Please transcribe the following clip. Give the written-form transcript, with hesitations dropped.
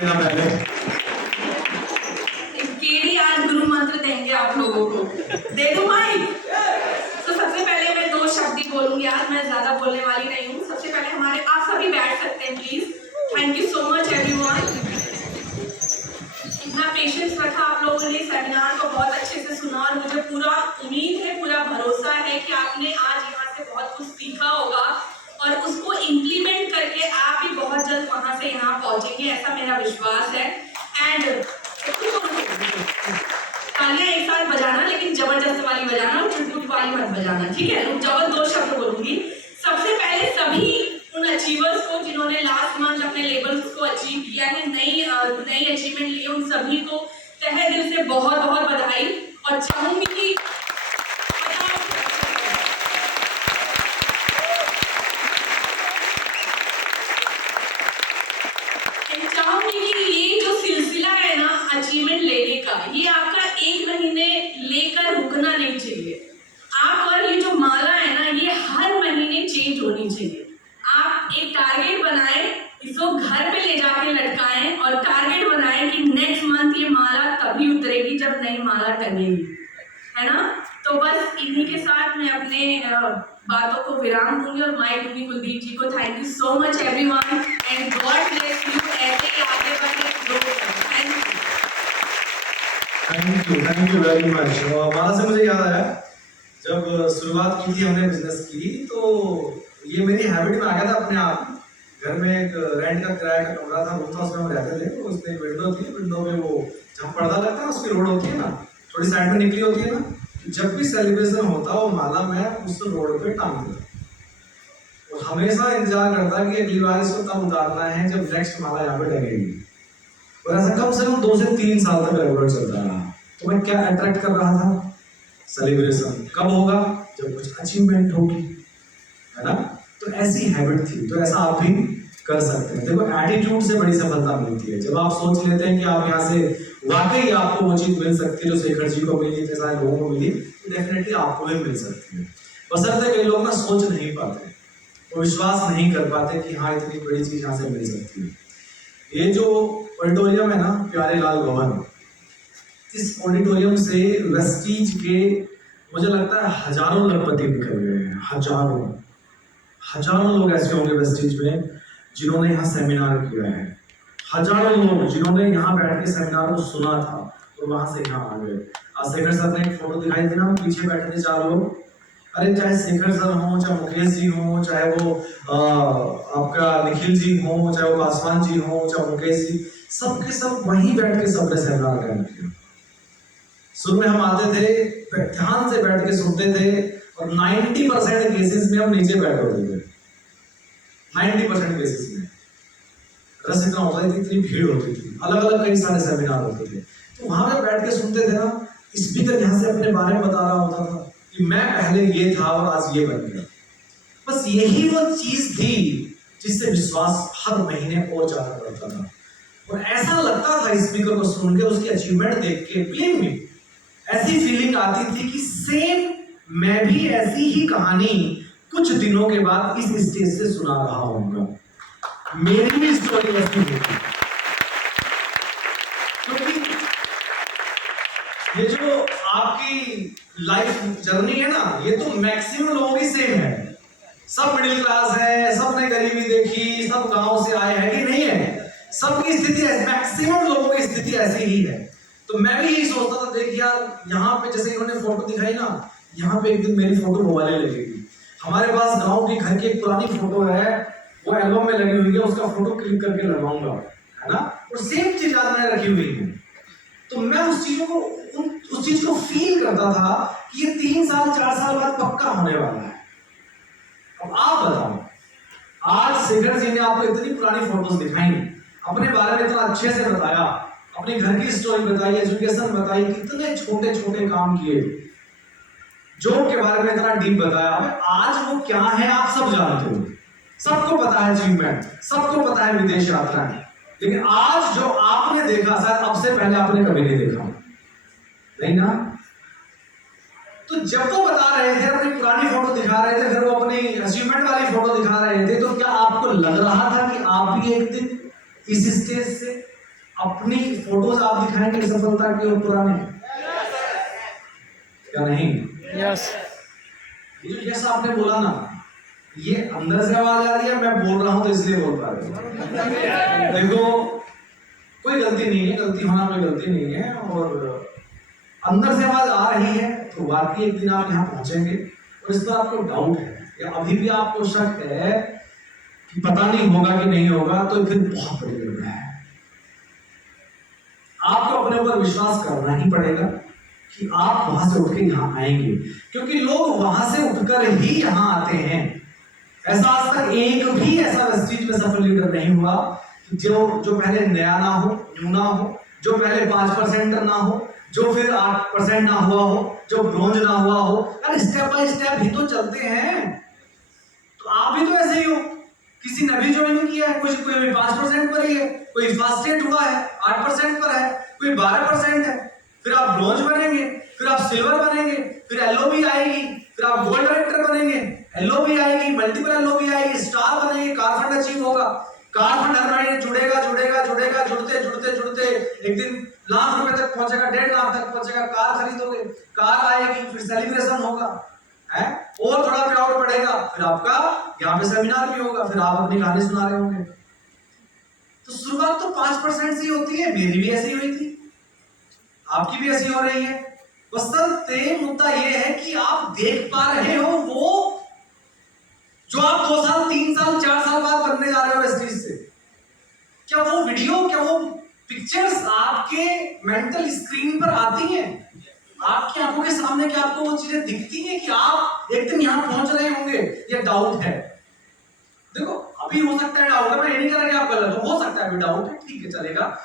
देना पहले। केडी आज गुरु मंत्र देंगे आप लोगों को, दे दूं माइक? तो सबसे पहले मैं 2 शब्द ही बोलूंगी आज, मैं ज्यादा बोलने वाली नहीं हूँ। सबसे पहले हमारे, आप सभी बैठ सकते हैं please. Thank you so much everyone, इतना पेशेंस रखा आप लोगों ने, सेमिनार को बहुत अच्छे से सुना और मुझे पूरा उम्मीद है, पूरा भरोसा है कि आपने आज यहाँ से बहुत कुछ सीखा होगा और उसको इम्प्लीमेंट करके आप भी बहुत जल्द वहां से यहाँ पहुंचेंगे, ऐसा मेरा विश्वास है। एंड तालियां एक साथ बजाना, लेकिन जबरदस्त वाली बजाना और चुटपुट वाली मत बजाना, ठीक है? जब 2 शब्द बोलूंगी। सबसे पहले सभी उन अचीवर्स को जिन्होंने लास्ट मंथ अपने लेवल्स को अचीव किया है, नई अचीवमेंट ली, उन सभी को तहे दिल से बहुत बहुत बधाई। और चाहूंगी कि ये जो सिलसिला है ना अचीवमेंट लेने का, ये आपका 1 महीने लेकर रुकना नहीं चाहिए। आप और ये जो माला है ना, ये हर महीने चेंज होनी चाहिए। आप एक टारगेट बनाएं, इसको घर पे ले जाके लटकाएं और टारगेट बनाएं कि नेक्स्ट मंथ ये माला तभी उतरेगी जब नई माला टंगेगी, है ना? तो बस इन्हीं के साथ मैं अपने बातों को विराम दूंगी और माइक दूंगी कुलदीप जी को। Thank you so much everyone and God bless you. ऐसे ही आगे बढ़े, ग्रो करें। Thank you very much. माला से मुझे याद आया, जब शुरुआत की थी हमने बिजनेस की, तो ये मेरी हैबिट में आ गया था अपने आप। घर में एक रेंट का किराए का कमरा था, रूम था, उसमें हम रहते थे। तो उसमें विंडो थी, विंडो में वो जहाँ पर्दा लगता है उसकी रोड होती है ना, थोड़ी साइड में निकली होती है ना, जब भी सेलिब्रेशन होता वो माला मैं उस रोड पे टांग देता और हमेशा इंतजार करता कि अगली बार इसको तब उतारना है जब नेक्स्ट माला यहाँ पे टंगेगी। और ऐसा कम से कम 2 से 3 साल तक रेगुलर चलता रहा। तो मैं क्या अट्रैक्ट कर रहा था? सेलिब्रेशन कब होगा? जब कुछ अचीवमेंट होगी, है ना? तो ऐसी हैबिट थी, तो ऐसा आप भी कर सकते हैं। देखो, एटीट्यूड से बड़ी सफलता मिलती है। जब आप सोच लेते हैं कि आप यहाँ से वाकई आपको वो चीज मिल सकती है जो शेखर जी को मिली, इतने सारे लोगों को मिली, तो डेफिनेटली आपको भी मिल सकती है। बशर्ते कई लोग ना सोच नहीं पाते, वो विश्वास नहीं कर पाते कि हाँ इतनी बड़ी चीज यहाँ से मिल सकती है। ये जो ऑडिटोरियम है ना, प्यारे लाल भवन, इस ऑडिटोरियम से वेस्टीज के मुझे लगता है हजारों लखपति निकल गए हैं। हजारों लोग ऐसे होंगे वेस्टीज में जिन्होंने यहाँ सेमिनार किया है। हजारों लोग जिन्होंने यहाँ बैठ के सेमिनार को सुना था और वहां से यहाँ आ गए। आज शेखर सर ने एक फोटो दिखाई थी ना, पीछे बैठे थे 4 लोग। अरे चाहे शेखर सर हो, चाहे मुकेश जी हो, चाहे वो आपका निखिल जी हो, चाहे वो पासवान जी हो, चाहे मुकेश जी, सबके सब वहीं बैठ के सबने सेमिनार अटेंड किया। शुरू में हम आते थे, ध्यान से बैठ के सुनते थे और 90% केसेस में हम नीचे बैठे होते थे। 90% केसेस में रस इतना होता था, इतनी भीड़ होती थी, अलग अलग कई सारे सेमिनार होते थे। तो वहां पे बैठ के सुनते थे ना, स्पीकर यहाँ से अपने बारे में बता रहा होता था कि मैं पहले ये था और आज ये बन गया। बस यही वो चीज थी जिससे विश्वास हर महीने और ज्यादा बढ़ता था। और ऐसा लगता था स्पीकर को सुन के, उसकी अचीवमेंट देख के, बिलीव मी, ऐसी फीलिंग आती थी कि सेम मैं भी ऐसी ही कहानी कुछ दिनों के बाद इस स्टेज से सुना रहा हूँगा। मेरी भी स्टोरी ऐसी होती, क्योंकि ये जो आपकी लाइफ जर्नी है ना, ये तो मैक्सिमम लोगों की सेम है। सब मिडिल क्लास है, सब ने गरीबी देखी, सब गांव से आए हैं कि नहीं है, सबकी स्थिति है, मैक्सिमम लोगों की स्थिति ऐसी ही है। तो मैं भी यही सोचता था, देख यार यहाँ पे जैसे इन्होंने फोटो दिखाई ना, यहाँ पे एक दिन मेरी फोटो मोबाइल में लगेगी। हमारे पास गांव की घर की एक पुरानी फोटो है, वो एल्बम में लगी हुई है, उसका फोटो क्लिक करके लगाऊंगा, है ना? और सेम चीज आज मैंने रखी हुई है। तो मैं उस चीज को फील करता था कि ये 3 साल 4 साल बाद पक्का होने वाला है। अब आप बताओ, आज शेखर जी ने आपको इतनी पुरानी फोटोज दिखाई, अपने बारे में इतना अच्छे से बताया, अपने घर की स्टोरी बताई, एजुकेशन बताई, कितने छोटे छोटे काम किए, जॉब के बारे में इतना डीप बताया। आज वो क्या है आप सब जानते हो, सबको पता है अचीवमेंट, सबको पता है विदेश यात्राएं, लेकिन आज जो आपने देखा शायद अब से पहले आपने कभी नहीं देखा, नहीं ना? तो जब वो बता रहे थे, अपनी पुरानी फोटो दिखा रहे थे, फिर वो अपनी अचीवमेंट वाली फोटो दिखा रहे थे, तो क्या आपको लग रहा था कि आप भी एक दिन इस स्टेज से अपनी फोटोज आप दिखाएंगे सफलता के और पुराने, क्या नहीं? यस। ये जो यस आपने बोला ना, ये अंदर से आवाज आ रही है, मैं बोल रहा हूं तो इसलिए बोल पा रहा हूं। देखो, कोई गलती नहीं है, गलती होना कोई गलती नहीं है, और अंदर से आवाज आ रही है तो वाकई एक दिन आप यहाँ पहुंचेंगे। और इस पर आपको डाउट है या अभी भी आपको शक है कि पता नहीं होगा कि नहीं होगा, तो फिर बहुत बड़ी गड़बड़ है। आपको अपने ऊपर विश्वास करना ही पड़ेगा कि आप वहां से उठ के यहाँ आएंगे, क्योंकि लोग वहां से उठकर ही यहाँ आते हैं। ऐसा आज तक एक भी ऐसा वेस्टीज में सफल लीडर नहीं हुआ कि जो पहले नया ना हो, न्यू ना हो, जो पहले 5% ना हो, जो फिर 8% ना हुआ हो, जो ब्रोंज ना हुआ हो। यार स्टेप बाय स्टेप ही तो चलते हैं। तो आप भी तो ऐसे ही हो, किसी ने भी ज्वाइन किया है, कोई 5% पर ही है, कोई फर्स्ट एड हुआ है 8% पर है, कोई 12% है, फिर आप ब्रोंज बनेंगे, फिर आप सिल्वर बनेंगे, फिर एलओबी आएगी, फिर आप गोल्ड डायरेक्टर बनेंगे, एलओबी आएगी, मल्टीपल एलओबी आएगी, स्टार बनेंगे, कार फंड अचीव होगा। कार फंड हर महीने जुड़ेगा जुड़ेगा जुड़ेगा, जुड़ते जुड़ते जुड़ते एक दिन लाख रुपए तक पहुंचेगा, 1.5 लाख तक पहुंचेगा, कार खरीदोगे, कार आएगी, फिर सेलिब्रेशन होगा है, और थोड़ा प्राउड बढ़ेगा, फिर आपका यहाँ पे सेमिनार भी होगा, फिर आप अपनी कहानी सुना रहे होंगे। तो शुरुआत तो 5% से ही होती है। मेरी भी ऐसी हुई थी, आपकी भी ऐसी हो रही है। बसंते मुद्दा यह है कि आप देख पा रहे हो वो जो आप 2 साल 3 साल 4 साल बाद बनने जा रहे हो इस चीज से। क्या वो वीडियो, क्या वो पिक्चर्स आपके मेंटल स्क्रीन पर आती हैं, आपकी आंखों के सामने? क्या आपको वो चीजें दिखती हैं कि आप एक दिन यहां पहुंच रहे होंगे? ये डाउट है। देखो, अभी हो सकता है डाउट है, मैं ये नहीं कह रहा कि आप गलत हो सकता है अभी डाउट है, ठीक है चलेगा।